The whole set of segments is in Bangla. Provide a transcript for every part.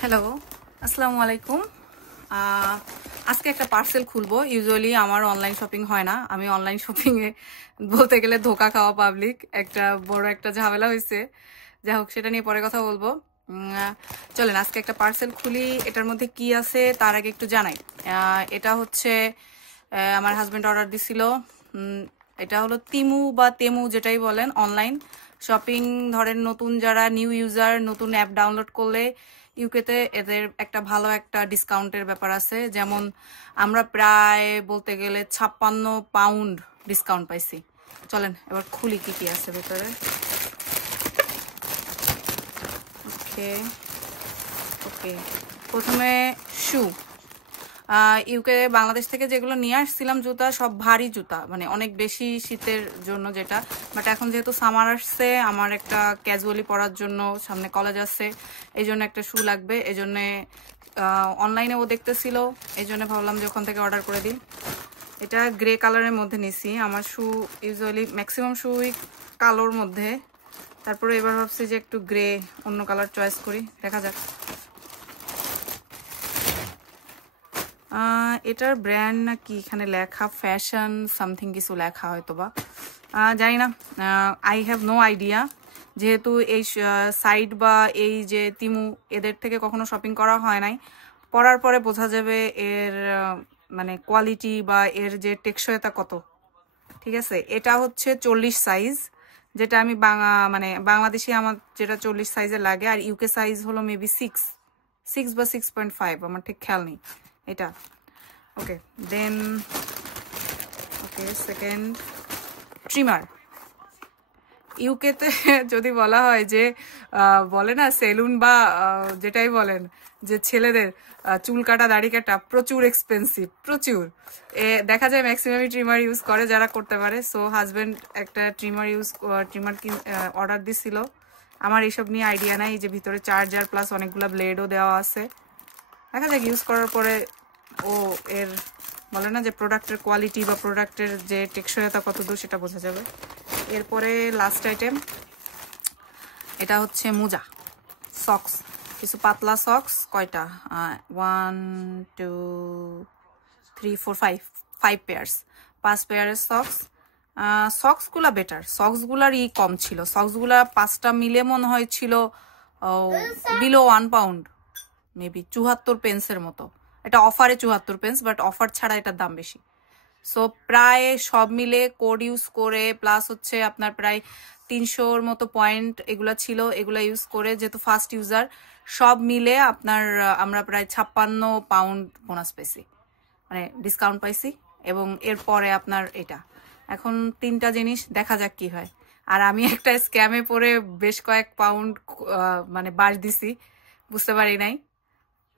হ্যালো, আসসালামু আলাইকুম। আজকে একটা পার্সেল খুলবো। ইউজুয়ালি আমার অনলাইন শপিং হয় না। আমি অনলাইন শপিংয়ে বলতে গেলে ধোকা খাওয়া পাবলিক। একটা বড় একটা ঝামেলা হয়েছে। যাই হোক, সেটা নিয়ে পরে কথা বলবো। চলেন আজকে একটা পার্সেল খুলি। এটার মধ্যে কি আছে তার আগে একটু জানাই। এটা হচ্ছে আমার হাজব্যান্ড অর্ডার দিছিল। এটা হলো তিমু বা তেমু যেটাই বলেন, অনলাইন শপিং। ধরেন নতুন যারা নিউ ইউজার, নতুন অ্যাপ ডাউনলোড করলে ইউকেতে এদের একটা ভালো একটা ডিসকাউন্টের ব্যাপার আছে। যেমন আমরা প্রায় বলতে গেলে 56 পাউন্ড ডিসকাউন্ট পাইছি। চলেন এবার খুলি কি কি আছে ভেতরে। ওকে ওকে, প্রথমে শু। ইউকে বাংলাদেশ থেকে যেগুলো নিয়ে আসছিলাম জুতা, সব ভারী জুতা, মানে অনেক বেশি শীতের জন্য যেটা। বাট এখন যেহেতু সামার আসছে, আমার একটা ক্যাজুয়ালি পরার জন্য, সামনে কলেজ আসছে, এই জন্য একটা শু লাগবে। এই জন্যে অনলাইনে ও দেখতেছিল, এই জন্য ভাবলাম যে ওখান থেকে অর্ডার করে দিই। এটা গ্রে কালারের মধ্যে নিছি। আমার শু ইউজুয়ালি ম্যাক্সিমাম শুই কালোর মধ্যে, তারপরে এবার ভাবছি যে একটু গ্রে অন্য কালার চয়েস করি, দেখা যাক। এটার ব্র্যান্ড নাকি এখানে লেখা ফ্যাশন সামথিং কিছু লেখা হয়তো বা, জানি না। আই হ্যাভ নো আইডিয়া, যেহেতু এই সাইট বা এই যে তিমু এদের থেকে কখনো শপিং করা হয় নাই। পরার পরে বোঝা যাবে এর মানে কোয়ালিটি বা এর যে টেকসইতা কত। ঠিক আছে, এটা হচ্ছে 40 সাইজ, যেটা আমি মানে বাংলাদেশি আমার যেটা 40 সাইজে লাগে, আর ইউকে সাইজ হলো মেবি 6 বা 6.5, আমার ঠিক খেয়াল নেই এটা। ওকে, দেন ওকে, সেকেন্ড ট্রিমার। ইউকেতে যদি বলা হয় যে বলে না সেলুন বা যেটাই বলেন যে ছেলেদের চুল কাটা দাড়ি কাটা প্রচুর এক্সপেন্সিভ, প্রচুর। দেখা যায় ম্যাক্সিমামই ট্রিমার ইউজ করে যারা করতে পারে। সো হাজব্যান্ড একটা ট্রিমার অর্ডার দিছিল। আমার এইসব নিয়ে আইডিয়া নাই, যে ভিতরে চার্জার প্লাস অনেকগুলো ব্লেডও দেওয়া আছে। দেখা যাক ইউজ করার পরে ও এর বলে না যে প্রোডাক্টের কোয়ালিটি বা প্রোডাক্টের যে টেকসইতা কত দূর সেটা বোঝা যাবে। এরপরে লাস্ট আইটেম, এটা হচ্ছে মোজা, সক্স, কিছু পাতলা সক্স। কয়টা? 1 2 3 4 5 পেয়ার্স, 5 পেয়ারের সক্স। সক্সগুলা বেটার, সক্সগুলার কম ছিল। সক্সগুলা 5টা মিলে মনে হয় ছিল বিলো 1 পাউন্ড, মেবি 74 পেন্সের মতো। এটা অফারে 74 পেন্স, বাট অফার ছাড়া এটার দাম বেশি। সো প্রায় সব মিলে কোড ইউজ করে প্লাস হচ্ছে আপনার প্রায় 300-র মতো পয়েন্ট এগুলা ছিল। এগুলা ইউজ করে যেহেতু ফার্স্ট ইউজার, সব মিলে আপনার আমরা প্রায় 56 পাউন্ড বোনাস পাইছি, মানে ডিসকাউন্ট পাইছি। এবং এরপরে আপনার এটা, এখন 3টা জিনিস, দেখা যাক কি হয়। আর আমি একটা স্ক্যামে পড়ে বেশ কয়েক পাউন্ড মানে বাদ দিছি, বুঝতে পারি নাই।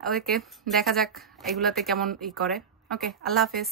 ওকে, দেখা যাক এগুলাতে কেমন করে। ওকে, আল্লাহ হাফেজ।